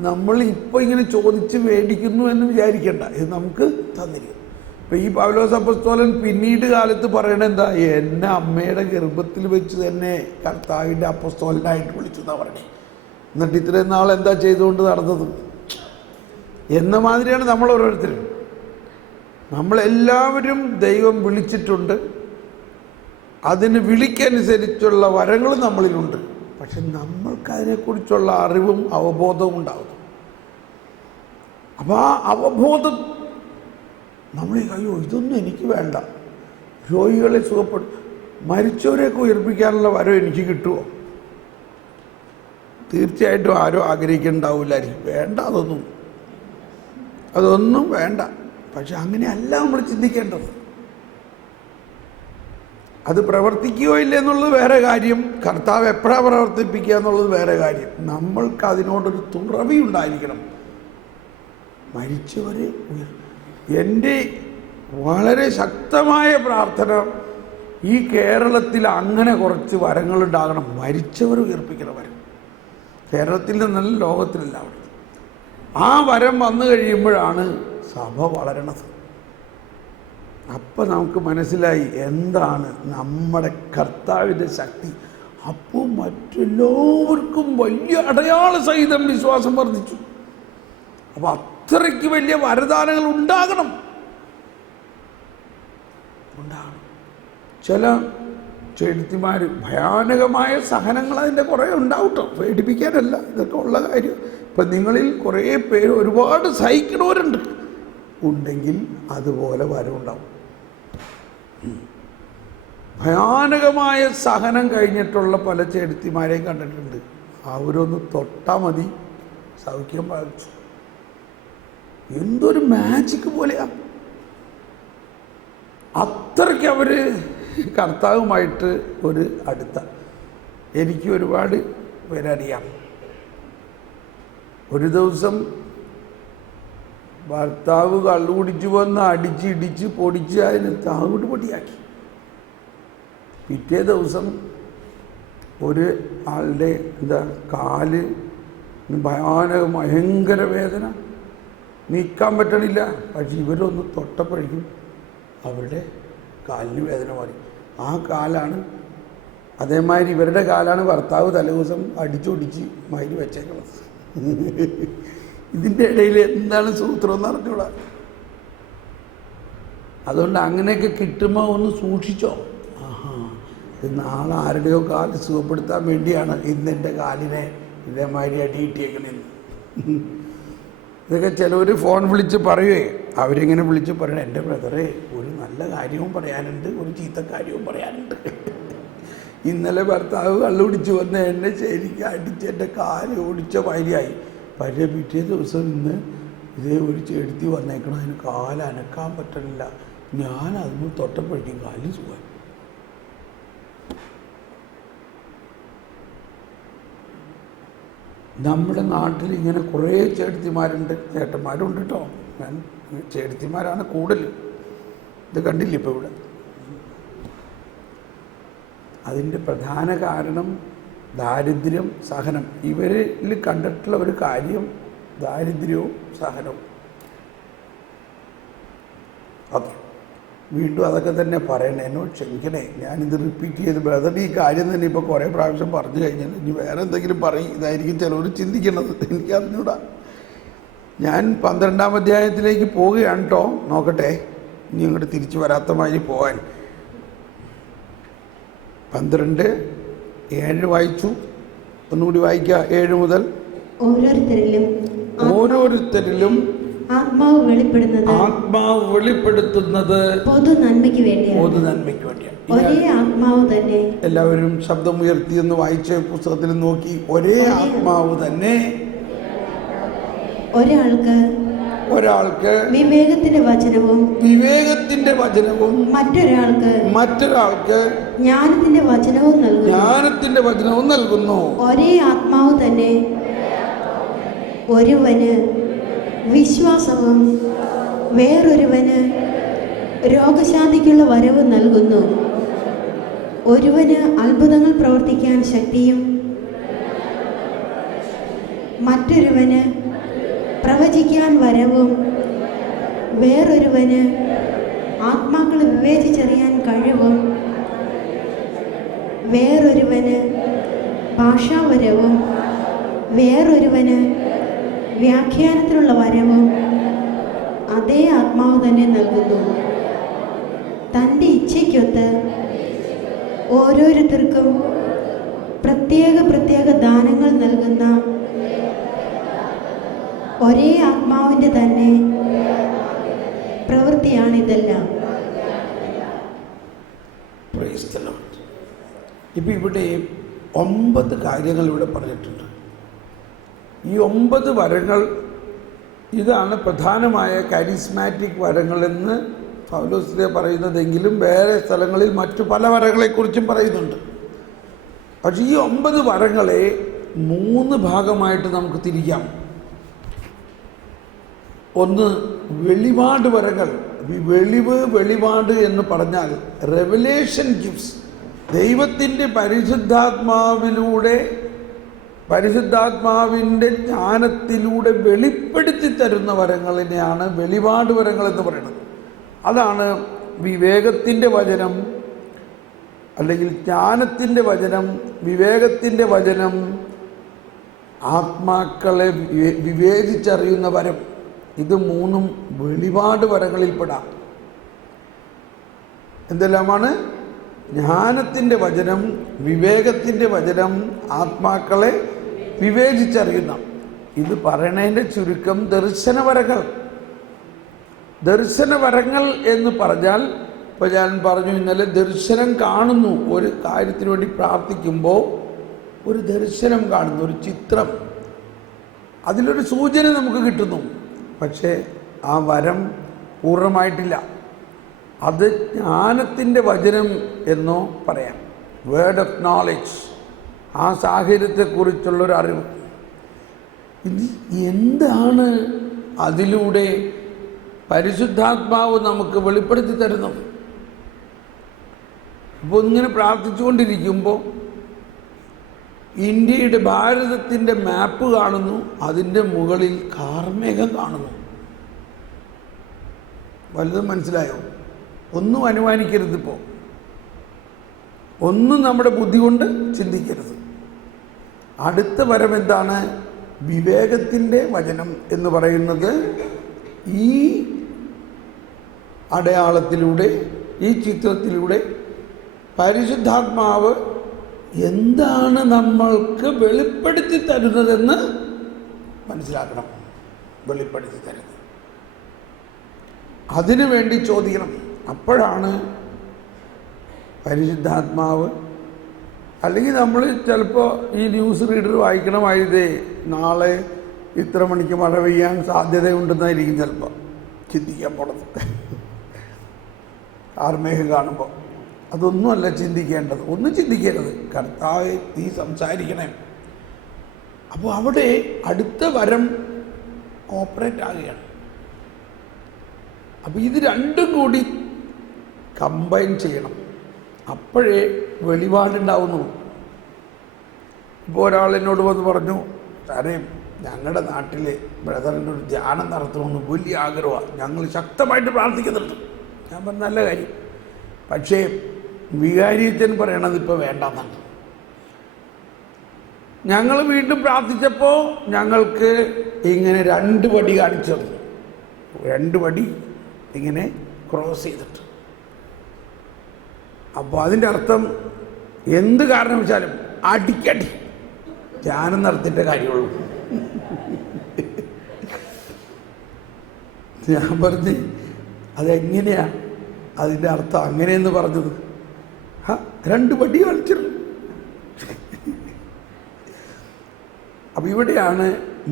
നമ്മൾ ഇപ്പോൾ ഇങ്ങനെ ചോദിച്ച് മേടിക്കുന്നു എന്ന് വിചാരിക്കേണ്ട, ഇത് നമുക്ക് തന്നിരിക്കും. ഇപ്പം ഈ പൗലോസ് അപ്പോസ്തലൻ പിന്നീട് കാലത്ത് പറയണത് എന്താ? എന്നെ അമ്മയുടെ ഗർഭത്തിൽ വെച്ച് തന്നെ കർത്താവിൻ്റെ അപ്പോസ്തലനായിട്ട് വിളിച്ചെന്നാണ് പറയണേ. എന്നിട്ട് ഇത്രയും നാൾ എന്താ ചെയ്തുകൊണ്ട് നടന്നത് എന്ന മാതിരിയാണ് നമ്മൾ ഓരോരുത്തരും. നമ്മളെല്ലാവരും ദൈവം വിളിച്ചിട്ടുണ്ട്. അതിന് വിളിക്കനുസരിച്ചുള്ള വരങ്ങൾ നമ്മളിലുണ്ട്. പക്ഷെ നമ്മൾക്കതിനെക്കുറിച്ചുള്ള അറിവും അവബോധവും ഉണ്ടാകും. അപ്പോൾ ആ അവബോധം നമ്മൾ അയ്യോ ഇതൊന്നും എനിക്ക് വേണ്ട, രോഗികളെ സുഖപ്പെടും, മരിച്ചവരെയൊക്കെ ഉയർപ്പിക്കാനുള്ള വരം എനിക്ക് കിട്ടുമോ? തീർച്ചയായിട്ടും ആരും ആഗ്രഹിക്കുന്നുണ്ടാവില്ലായിരിക്കും. വേണ്ട, അതൊന്നും വേണ്ട. പക്ഷെ അങ്ങനെയല്ല നമ്മൾ ചിന്തിക്കേണ്ടത്. അത് പ്രവർത്തിക്കുകയോ ഇല്ല എന്നുള്ളത് വേറെ കാര്യം, കർത്താവ് എപ്പോഴാണ് പ്രവർത്തിപ്പിക്കുക എന്നുള്ളത് വേറെ കാര്യം. നമ്മൾക്ക് അതിനോടൊരു തുറവി ഉണ്ടായിരിക്കണം. മരിച്ചവരെ എൻ്റെ വളരെ ശക്തമായ പ്രാർത്ഥന ഈ കേരളത്തിൽ അങ്ങനെ കുറച്ച് വരങ്ങളുണ്ടാകണം. മരിച്ചവർ ഉയർപ്പിക്കണം വരം. കേരളത്തിൽ നിന്നല്ല, ലോകത്തിലെല്ലാവരും. ആ വരം വന്നു കഴിയുമ്പോഴാണ് സഭ വളരണത്. അപ്പം നമുക്ക് മനസ്സിലായി എന്താണ് നമ്മുടെ കർത്താവിൻ്റെ ശക്തി. അപ്പോൾ മറ്റെല്ലാവർക്കും വലിയ അടയാള സഹിതം വിശ്വാസം വർദ്ധിച്ചു. അപ്പോൾ അത്രയ്ക്ക് വലിയ വരദാനങ്ങൾ ഉണ്ടാകണം. ചില ചെഴുത്തിമാർ ഭയാനകമായ സഹനങ്ങൾ അതിൻ്റെ കുറേ ഉണ്ടാവട്ടോ, പേടിപ്പിക്കാനല്ല, ഇതൊക്കെ ഉള്ള കാര്യം. ഇപ്പം നിങ്ങളിൽ കുറേ പേര് ഒരുപാട് സഹിക്കണവരുണ്ട് ഉണ്ടെങ്കിൽ അതുപോലെ വരവുണ്ടാവും. ഭയാനകമായ സഹനം കഴിഞ്ഞിട്ടുള്ള പല ചെഴുത്തിമാരെയും കണ്ടിട്ടുണ്ട്. അവരൊന്ന് തൊട്ടാൽ മതി സൗഖ്യം പ്രാപിച്ചു. എന്തൊരു മാജിക് പോലെയാണ്. അത്രയ്ക്ക് അവർ കർത്താവുമായിട്ട് ഒരു അടുത്ത. എനിക്ക് ഒരുപാട് പേരറിയാം. ഒരു ദിവസം ഭർത്താവ് കള്ളു കുടിച്ചു വന്ന് അടിച്ച് പൊടിച്ച് അതിന് താങ്ങോട്ട് പൊടിയാക്കി. പിറ്റേ ദിവസം ഒരു ആളുടെ കാല് ഭയങ്കര വേദന, നീക്കാൻ പറ്റണില്ല. പക്ഷെ ഇവരൊന്ന് തൊട്ടപ്പോഴേക്കും അവരുടെ കാലിന് വേദന മാറി. ആ കാലാണ്, അതേമാതിരി ഇവരുടെ കാലാണ് ഭർത്താവ് തലേദിവസം അടിച്ചൊടിച്ച് മൈരി വെച്ചേക്കുന്നത്. ഇതിൻ്റെ ഇടയിൽ എന്താണ് സൂത്രം എന്ന് അറിഞ്ഞൂടാ. അതുകൊണ്ട് അങ്ങനെയൊക്കെ കിട്ടുമ്പോൾ ഒന്ന് സൂക്ഷിച്ചോ. ആഹാ, ഇത് നാളെ ആരുടെയോ കാല് സുഖപ്പെടുത്താൻ വേണ്ടിയാണ് ഇന്നെൻ്റെ കാലിനെ ഇതേമാതിരി അടിയിട്ടേക്കണെന്ന്. ഇതൊക്കെ ചിലവർ ഫോൺ വിളിച്ച് പറയുവേ. അവരിങ്ങനെ വിളിച്ച് പറയണം, എൻ്റെ ബ്രദറെ ഒരു നല്ല കാര്യവും പറയാനുണ്ട്, ഒരു ചീത്ത കാര്യവും പറയാനുണ്ട്. ഇന്നലെ ഭർത്താവ് കള്ളുപിടിച്ച് വന്ന് എന്നെ ശരിക്കും അടിച്ച് എൻ്റെ കാല് ഓടിച്ച മാതിരിയായി. പക്ഷേ പിറ്റേ ദിവസം ഇന്ന് ഇതേ ഒരു ചെടുത്തി വന്നേക്കണം, അതിന് കാല് അനക്കാൻ പറ്റണില്ല. ഞാൻ അതിന് തൊട്ടപ്പോഴേക്കും കാലിൽ സുഖം. നമ്മുടെ നാട്ടിൽ ഇങ്ങനെ കുറേ ചേട്ടത്തിമാരുണ്ട്, ചേട്ടന്മാരുണ്ട് കേട്ടോ. ഞാൻ ചേട്ടത്തിമാരാണ് കൂടുതൽ. ഇത് കണ്ടില്ല ഇപ്പോൾ ഇവിടെ. അതിൻ്റെ പ്രധാന കാരണം ദാരിദ്ര്യം, സഹനം. ഇവരിൽ കണ്ടിട്ടുള്ള ഒരു കാര്യം ദാരിദ്ര്യവും സഹനവും. ഓക്കെ, വീണ്ടും അതൊക്കെ തന്നെ പറയണേ, എന്നോട് ക്ഷമിക്കണേ. ഞാനിത് റിപ്പീറ്റ് ചെയ്ത് ബ്രദർ ഈ കാര്യം തന്നെ ഇപ്പോൾ കുറേ പ്രാവശ്യം പറഞ്ഞു കഴിഞ്ഞാൽ ഇനി വേറെ എന്തെങ്കിലും പറയും, ഇതായിരിക്കും ചിലവർ ചിന്തിക്കുന്നത്. എനിക്ക് അറിഞ്ഞൂടാ. ഞാൻ 12-ാം അധ്യായത്തിലേക്ക് പോവുകയാണ് കേട്ടോ. നോക്കട്ടെ ഇനി ഇങ്ങോട്ട് തിരിച്ചു വരാത്ത മാതിരി പോകാൻ. 12:7 വായിച്ചു. ഒന്നുകൂടി വായിക്കുക. 7 മുതൽ. ഓരോരുത്തരിലും ആത്മാവ് വെളിപ്പെടുത്തുന്നത് പൊതു നന്മയ്ക്ക് വേണ്ടിയാണ്. ഒരേ ആത്മാവ് തന്നെ. എല്ലാവരും ശബ്ദം ഉയർത്തി എന്ന് വായിച്ച പുസ്തകത്തിൽ നോക്കി. ഒരേ ആത്മാവ് തന്നെ. ഒരാൾക്ക് വിവേകത്തിന്റെ വചനവും മറ്റൊരാൾക്ക് ജ്ഞാനത്തിന്റെ വചനവും നൽകുന്നു. ഒരേ ആത്മാവ് തന്നെ ഒരുവന് വിശ്വാസവും വേറൊരുവന് രോഗശാന്തിക്കുള്ള വരവും നൽകുന്നു. ഒരുവന് അത്ഭുതങ്ങൾ പ്രവർത്തിക്കാൻ ശക്തിയും മറ്റൊരുവന് പ്രവചിക്കാൻ വരവും വേറൊരുവന് ആത്മാക്കളെ വിവേചിച്ചറിയാൻ കഴിവും വേറൊരുവന് ഭാഷാവരവും വേറൊരുവന് വ്യാഖ്യാനത്തിനുള്ള വരവും അതേ ആത്മാവ് തന്നെ നൽകുന്നു. തൻ്റെ ഇച്ഛയ്ക്കൊത്ത് ഓരോരുത്തർക്കും പ്രത്യേക ദാനങ്ങൾ നൽകുന്ന ഒരേ ആത്മാവിൻ്റെ തന്നെ പ്രവൃത്തിയാണിതെല്ലാം. ഇപ്പം ഇവിടെ 9 കാര്യങ്ങൾ ഇവിടെ പറഞ്ഞിട്ടുണ്ട്. ഈ 9 വരങ്ങൾ ഇതാണ് പ്രധാനമായ കരിസ്മാറ്റിക് വരങ്ങളെന്ന് പൗലോസ് പറയുന്നതെങ്കിലും വേറെ സ്ഥലങ്ങളിൽ മറ്റു പല വരങ്ങളെക്കുറിച്ചും പറയുന്നുണ്ട്. പക്ഷേ ഈ 9 വരങ്ങളെ 3 ഭാഗമായിട്ട് നമുക്ക് തിരിക്കാം. ഒന്ന് വെളിപാട് വരങ്ങൾ. വെളിപാട് എന്ന് പറഞ്ഞാൽ റെവലേഷൻ ഗിഫ്റ്റ്സ്. ദൈവത്തിൻ്റെ പരിശുദ്ധാത്മാവിൻ്റെ ജ്ഞാനത്തിലൂടെ വെളിപ്പെടുത്തി തരുന്ന വരങ്ങളിനെയാണ് വെളിപാട് വരങ്ങൾ എന്ന് പറയുന്നത്. അതാണ് വിവേകത്തിൻ്റെ വചനം, അല്ലെങ്കിൽ ജ്ഞാനത്തിൻ്റെ വചനം, വിവേകത്തിൻ്റെ വചനം, ആത്മാക്കളെ വിവേചിച്ചറിയുന്ന വരം. ഇത് 3 വെളിപാട് വരങ്ങളിൽപ്പെടാം. എന്തെല്ലാമാണ്? ജ്ഞാനത്തിൻ്റെ വചനം, വിവേകത്തിൻ്റെ വചനം, ആത്മാക്കളെ വിവേചിച്ചറിയുന്ന. ഇത് പറയണതിൻ്റെ ചുരുക്കം ദർശനവരങ്ങൾ. ദർശനവരങ്ങൾ എന്ന് പറഞ്ഞാൽ, ഇപ്പോൾ ഞാൻ പറഞ്ഞു ഇന്നലെ, ദർശനം കാണുന്നു. ഒരു കാര്യത്തിന് വേണ്ടി പ്രാർത്ഥിക്കുമ്പോൾ ഒരു ദർശനം കാണുന്നു, ഒരു ചിത്രം, അതിലൊരു സൂചന നമുക്ക് കിട്ടുന്നു. പക്ഷേ ആ വരം പൂർണ്ണമായിട്ടില്ല. അത് ജ്ഞാനത്തിൻ്റെ വചനം എന്നോ പറയാം. വേർഡ് ഓഫ് നോളജ്, ആ സാഹചര്യത്തെക്കുറിച്ചുള്ളൊരു അറിവ്. ഇത് എന്താണ് അതിലൂടെ പരിശുദ്ധാത്മാവ് നമുക്ക് വെളിപ്പെടുത്തി തരുന്നത്? ഇപ്പോൾ ഇങ്ങനെ പ്രാർത്ഥിച്ചുകൊണ്ടിരിക്കുമ്പോൾ ഇന്ത്യയുടെ, ഭാരതത്തിൻ്റെ മാപ്പ് കാണുന്നു. അതിൻ്റെ മുകളിൽ കാർമേഘം കാണുന്നു. വലുതും മനസ്സിലായോ? ഒന്നും അനുമാനിക്കരുത്. ഇപ്പോൾ ഒന്നും നമ്മുടെ ബുദ്ധി കൊണ്ട് ചിന്തിക്കരുത്. അടുത്ത വരം എന്താണ്? വിവേകത്തിൻ്റെ വചനം എന്ന് പറയുന്നത് ഈ അടയാളത്തിലൂടെ, ഈ ചിത്രത്തിലൂടെ പരിശുദ്ധാത്മാവ് എന്താണ് നമ്മൾക്ക് വെളിപ്പെടുത്തി തരുന്നതെന്ന് മനസ്സിലാക്കണം. വെളിപ്പെടുത്തി തരുന്നത് അതിനു വേണ്ടി ചോദിക്കണം. അപ്പോഴാണ് പരിശുദ്ധാത്മാവ് അല്ലെങ്കിൽ നമ്മൾ ചിലപ്പോൾ ഈ ന്യൂസ് റീഡർ വായിക്കണമായതേ നാളെ ഇത്ര മണിക്ക് മഴ പെയ്യാൻ സാധ്യതയുണ്ടെന്നായിരിക്കും ചിലപ്പോൾ ചിന്തിക്കാൻ പോണത്. കാർമേഘം കാണുമ്പോൾ അതൊന്നുമല്ല ചിന്തിക്കേണ്ടത്, ഒന്നും ചിന്തിക്കരുത്. കർത്താവെ നീ സംസാരിക്കണേ. അപ്പോൾ അവിടെ അടുത്ത വരം ഓപ്പറേറ്റ് ആകുകയാണ്. അപ്പോൾ ഇത് രണ്ടും കൂടി കമ്പൈൻ ചെയ്യണം, അപ്പോഴേ വെളിപാടുണ്ടാവുന്നുള്ളൂ. ഇപ്പോൾ ഒരാൾ എന്നോട് വന്ന് പറഞ്ഞു, സാറേ ഞങ്ങളുടെ നാട്ടിൽ ബ്രദറിൻ്റെ ഒരു ധ്യാനം നടത്തണമെന്ന് വലിയ ആഗ്രഹമാണ്, ഞങ്ങൾ ശക്തമായിട്ട് പ്രാർത്ഥിക്കുന്നുണ്ട്. ഞാൻ പറഞ്ഞ നല്ല കാര്യം, പക്ഷേ വികാരിയച്ഛൻ പറയണത് ഇപ്പോൾ വേണ്ടെന്നാണ്. ഞങ്ങൾ വീണ്ടും പ്രാർത്ഥിച്ചപ്പോൾ ഞങ്ങൾക്ക് ഇങ്ങനെ 2 പടി കാണിച്ചു തന്നു, 2 പടി ഇങ്ങനെ ക്രോസ് ചെയ്തിട്ട്. അപ്പോൾ അതിൻ്റെ അർത്ഥം എന്ത് കാരണവശാലും അടിക്കടി ധ്യാനം നടത്തിൻ്റെ കാര്യമുള്ളൂ. ഞാൻ പറഞ്ഞ് അതെങ്ങനെയാ അതിൻ്റെ അർത്ഥം അങ്ങനെയെന്ന് പറഞ്ഞത്? 2 പടി കളിച്ചിരുന്നു. അപ്പം ഇവിടെയാണ്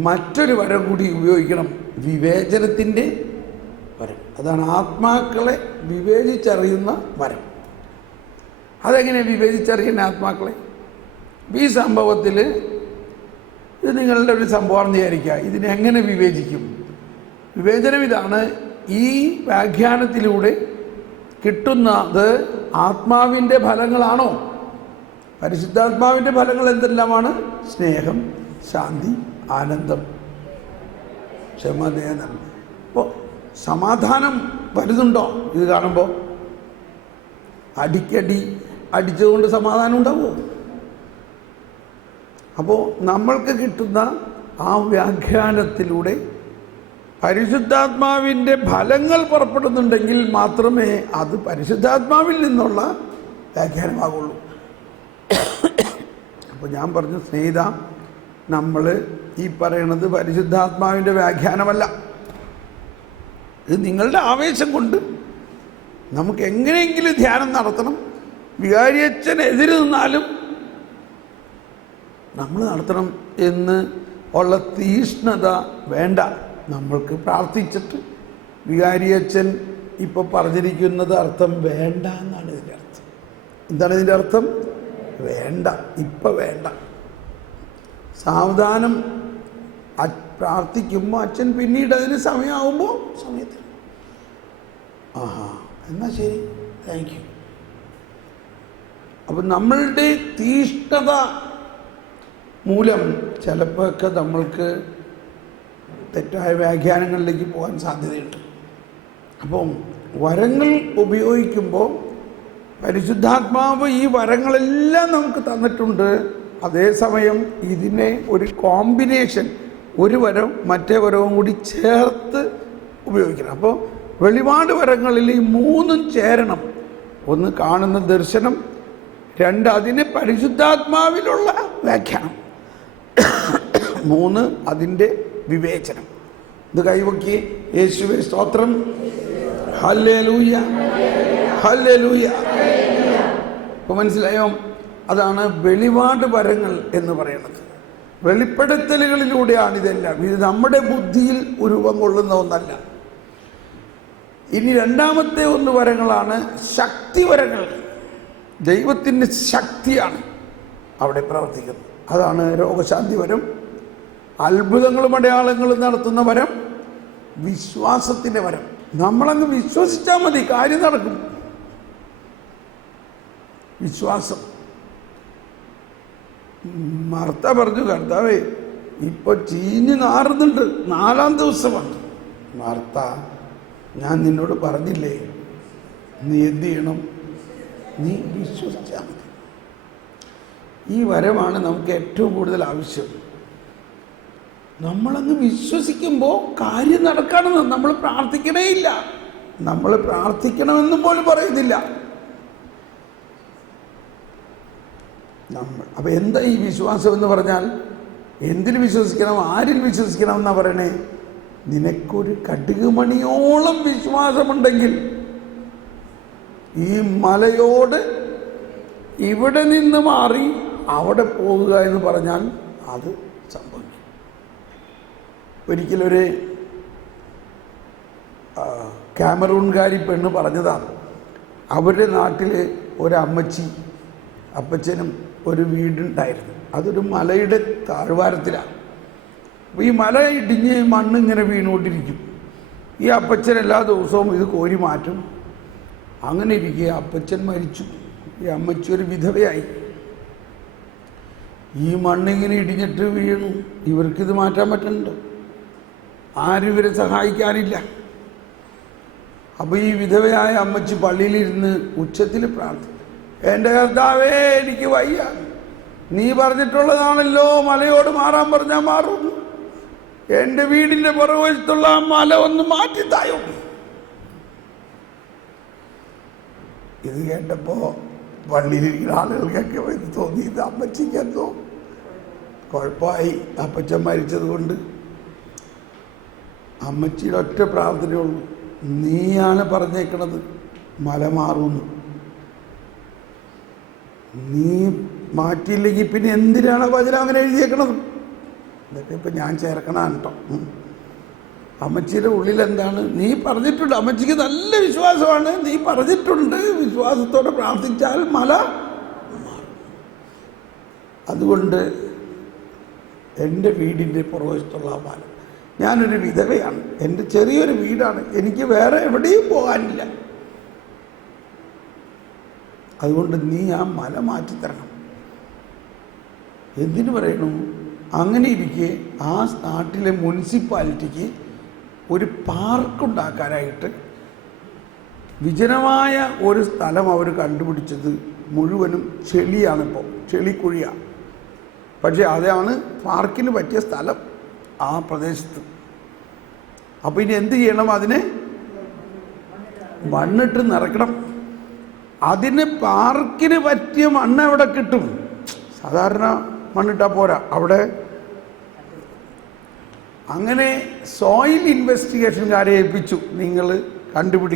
മറ്റൊരു വരം കൂടി ഉപയോഗിക്കണം, വിവേചനത്തിൻ്റെ വരം. അതാണ് ആത്മാക്കളെ വിവേചിച്ചറിയുന്ന വരം. അതെങ്ങനെ വിവേചിച്ചറിയുന്ന ആത്മാക്കളെ? ഈ സംഭവത്തിൽ ഇത് നിങ്ങളുടെ ഒരു സംഭവമാണെന്ന് വിചാരിക്കുക, ഇതിനെങ്ങനെ വിവേചിക്കും? വിവേചനം ഇതാണ്, ഈ വ്യാഖ്യാനത്തിലൂടെ കിട്ടുന്നത് ആത്മാവിൻ്റെ ഫലങ്ങളാണോ? പരിശുദ്ധാത്മാവിൻ്റെ ഫലങ്ങൾ എന്തെല്ലാമാണ്? സ്നേഹം, ശാന്തി, ആനന്ദം, ക്ഷമ, ദയ. അപ്പോൾ സമാധാനം വരുന്നുണ്ടോ ഇത് കാണുമ്പോൾ? അടിക്കടി അടിച്ചുകൊണ്ട് സമാധാനം ഉണ്ടാവുമോ? അപ്പോൾ നമ്മൾക്ക് കിട്ടുന്ന ആ വ്യാഖ്യാനത്തിലൂടെ പരിശുദ്ധാത്മാവിൻ്റെ ഫലങ്ങൾ പുറപ്പെടുന്നുണ്ടെങ്കിൽ മാത്രമേ അത് പരിശുദ്ധാത്മാവിൽ നിന്നുള്ള വ്യാഖ്യാനമാകുള്ളൂ. അപ്പോൾ ഞാൻ പറഞ്ഞു, സ്നേഹിത, നമ്മൾ ഈ പറയണത് പരിശുദ്ധാത്മാവിൻ്റെ വ്യാഖ്യാനമല്ല. ഇത് നിങ്ങളുടെ ആവേശം കൊണ്ട് നമുക്ക് എങ്ങനെയെങ്കിലും ധ്യാനം നടത്തണം, വികാരിയച്ഛൻ എതിര് നിന്നാലും നമ്മൾ നടത്തണം എന്ന് ഉള്ള തീഷ്ണത വേണ്ട. നമ്മൾക്ക് പ്രാർത്ഥിച്ചിട്ട് വികാരിയച്ഛൻ ഇപ്പോൾ പറഞ്ഞിരിക്കുന്നത് അർത്ഥം വേണ്ട എന്നാണ് ഇതിൻ്റെ അർത്ഥം. എന്താണ് ഇതിൻ്റെ അർത്ഥം? വേണ്ട, ഇപ്പം വേണ്ട. സാവധാനം പ്രാർത്ഥിക്കുമ്പോൾ അച്ഛൻ പിന്നീട് അതിന് സമയമാകുമ്പോൾ സമയത്തിന് എന്നാൽ ശരി, താങ്ക് യു. അപ്പം നമ്മളുടെ തീഷ്ണത മൂലം ചിലപ്പോഴൊക്കെ നമ്മൾക്ക് തെറ്റായ വ്യാഖ്യാനങ്ങളിലേക്ക് പോകാൻ സാധ്യതയുണ്ട്. അപ്പം വരങ്ങൾ ഉപയോഗിക്കുമ്പോൾ പരിശുദ്ധാത്മാവ് ഈ വരങ്ങളെല്ലാം നമുക്ക് തന്നിട്ടുണ്ട്. അതേസമയം ഇതിനെ ഒരു കോമ്പിനേഷൻ, ഒരു വരം മറ്റേ വരവും കൂടി ചേർത്ത് ഉപയോഗിക്കണം. അപ്പോൾ വെളിപാട് വരങ്ങളിൽ ഈ 3 ചേരണം. 1 കാണുന്ന ദർശനം, 2 അതിന് പരിശുദ്ധാത്മാവിലുള്ള വ്യാഖ്യാനം, 3 അതിൻ്റെ വിവേചനം. ഇത് കൈവക്കി യേശുവേ സ്തോത്രം, ഹല്ലേലൂയ, ഹല്ലേലൂയ. ഇപ്പോൾ മനസ്സിലായോ? അതാണ് വെളിപാട് വരങ്ങൾ എന്ന് പറയുന്നത്. വെളിപ്പെടുത്തലുകളിലൂടെയാണ് ഇതെല്ലാം. ഇത് നമ്മുടെ ബുദ്ധിയിൽ രൂപം കൊള്ളുന്ന ഒന്നല്ല. ഇനി രണ്ടാമത്തെ 1 വരങ്ങളാണ് ശക്തിവരങ്ങൾ. ദൈവത്തിൻ്റെ ശക്തിയാണ് അവിടെ പ്രവർത്തിക്കുന്നത്. അതാണ് രോഗശാന്തി വരം, അത്ഭുതങ്ങളും അടയാളങ്ങളും നടത്തുന്ന വരം, വിശ്വാസത്തിൻ്റെ വരം. നമ്മളങ്ങ് വിശ്വസിച്ചാൽ മതി, കാര്യം നടക്കും. വിശ്വാസം. മർത്ത പറഞ്ഞു, കർത്താവേ ഇപ്പോൾ ചീഞ്ഞ് നാറുന്നുണ്ട്, 4-ാം ദിവസമാണ്. മർത്ത, ഞാൻ നിന്നോട് പറഞ്ഞില്ലേ, നീ എന്ത് ചെയ്യണം? നീ വിശ്വസിച്ചാൽ മതി. ഈ വരമാണ് നമുക്ക് ഏറ്റവും കൂടുതൽ ആവശ്യം. നമ്മളങ്ങ് വിശ്വസിക്കുമ്പോൾ കാര്യം നടക്കണമെന്ന് നമ്മൾ പ്രാർത്ഥിക്കണേ ഇല്ല. നമ്മൾ പ്രാർത്ഥിക്കണമെന്ന് പോലും പറയുന്നില്ല. അപ്പം എന്താ ഈ വിശ്വാസം എന്ന് പറഞ്ഞാൽ? എന്തിൽ വിശ്വസിക്കണം, ആരിൽ വിശ്വസിക്കണം എന്നാ പറയണേ? നിനക്കൊരു കടുക് മണിയോളം വിശ്വാസമുണ്ടെങ്കിൽ ഈ മലയോട് ഇവിടെ നിന്ന് മാറി അവിടെ പോകുക എന്ന് പറഞ്ഞാൽ അത് സംഭവിക്കും. ഒരിക്കലൊരു കാമറൂൺകാരി പെണ്ണ് പറഞ്ഞതാണ്, അവരുടെ നാട്ടിൽ ഒരമ്മച്ചി അപ്പച്ചനും ഒരു വീടുണ്ടായിരുന്നു. അതൊരു മലയുടെ താഴ്വാരത്തിലാണ്. അപ്പോൾ ഈ മല ഇടിഞ്ഞ് മണ്ണിങ്ങനെ വീണുകൊണ്ടിരിക്കും. ഈ അപ്പച്ചൻ എല്ലാ ദിവസവും ഇത് കോരി മാറ്റും. അങ്ങനെ ഇരിക്കുക, അപ്പച്ചൻ മരിച്ചു, ഈ അമ്മച്ചി ഒരു വിധവയായി. ഈ മണ്ണിങ്ങനെ ഇടിഞ്ഞിട്ട് വീണു. ഇവർക്കിത് മാറ്റാൻ പറ്റുന്നുണ്ടോ? ആരും ഇവരെ സഹായിക്കാനില്ല. അപ്പോൾ ഈ വിധവയായ അമ്മച്ചി പള്ളിയിലിരുന്ന് ഉച്ചത്തിൽ പ്രാർത്ഥിച്ചു, എൻ്റെ കർത്താവേ, എനിക്ക് വയ്യ, നീ പറഞ്ഞിട്ടുള്ളതാണല്ലോ മലയോട് മാറാൻ പറഞ്ഞാൽ മാറും. എൻ്റെ വീടിൻ്റെ പുറകുവശത്തുള്ള ആ മല ഒന്ന് മാറ്റിത്തായോ. ഇത് കേട്ടപ്പോൾ പള്ളിയിലിരിക്കുന്ന ആളുകൾക്കൊക്കെ ഇത് തോന്നി, ഇത് അമ്മച്ചിക്ക് എന്തോ കുഴപ്പമായി. അപ്പച്ചൻ മരിച്ചത് കൊണ്ട് അമ്മച്ചിയുടെ ഒറ്റ പ്രാർത്ഥനയുള്ളൂ, നീയാണ് പറഞ്ഞേക്കണത് മല മാറുന്നു. നീ മാറ്റിയില്ലെങ്കിൽ പിന്നെ എന്തിനാണ് വചനം അങ്ങനെ എഴുതിയേക്കണത്? ഇതൊക്കെ ഇപ്പം ഞാൻ ചേർക്കണതാണ് കേട്ടോ. അമ്മച്ചിയുടെ ഉള്ളിൽ എന്താണ്? നീ പറഞ്ഞിട്ടുണ്ട്. അമ്മച്ചിക്ക് നല്ല വിശ്വാസമാണ്. നീ പറഞ്ഞിട്ടുണ്ട്, വിശ്വാസത്തോടെ പ്രാർത്ഥിച്ചാൽ മല മാറും. അതുകൊണ്ട് എൻ്റെ വീടിൻ്റെ പുറവശത്തുള്ള മല, ഞാനൊരു വിധവയാണ്, എൻ്റെ ചെറിയൊരു വീടാണ്, എനിക്ക് വേറെ എവിടെയും പോകാനില്ല. അതുകൊണ്ട് നീ ആ മല മാറ്റിത്തരണം. എന്തിനു പറയണു? അങ്ങനെ ഇരിക്കെ ആ നാട്ടിലെ മുനിസിപ്പാലിറ്റിക്ക് ഒരു പാർക്കുണ്ടാക്കാനായിട്ട് വിജനമായ ഒരു സ്ഥലം അവർ കണ്ടുപിടിച്ചത് മുഴുവനും ചെളിയാണിപ്പോൾ, ചെളിക്കുഴിയാണ്. പക്ഷേ അതാണ് പാർക്കിന് പറ്റിയ സ്ഥലം ആ പ്രദേശത്ത്. അപ്പോൾ ഇനി എന്ത് ചെയ്യണം? അതിനെ മണ്ണിട്ട് നിറയ്ക്കണം. അതിന് പാർക്കിന് പറ്റിയ മണ്ണ് എവിടെ കിട്ടും? സാധാരണ മണ്ണിട്ടാൽ പോരാ. അവിടെ അങ്ങനെ സോയിൽ ഇൻവെസ്റ്റിഗേഷൻകാരെ ഏൽപ്പിച്ചു, നിങ്ങൾ കണ്ടുപിടിക്കും.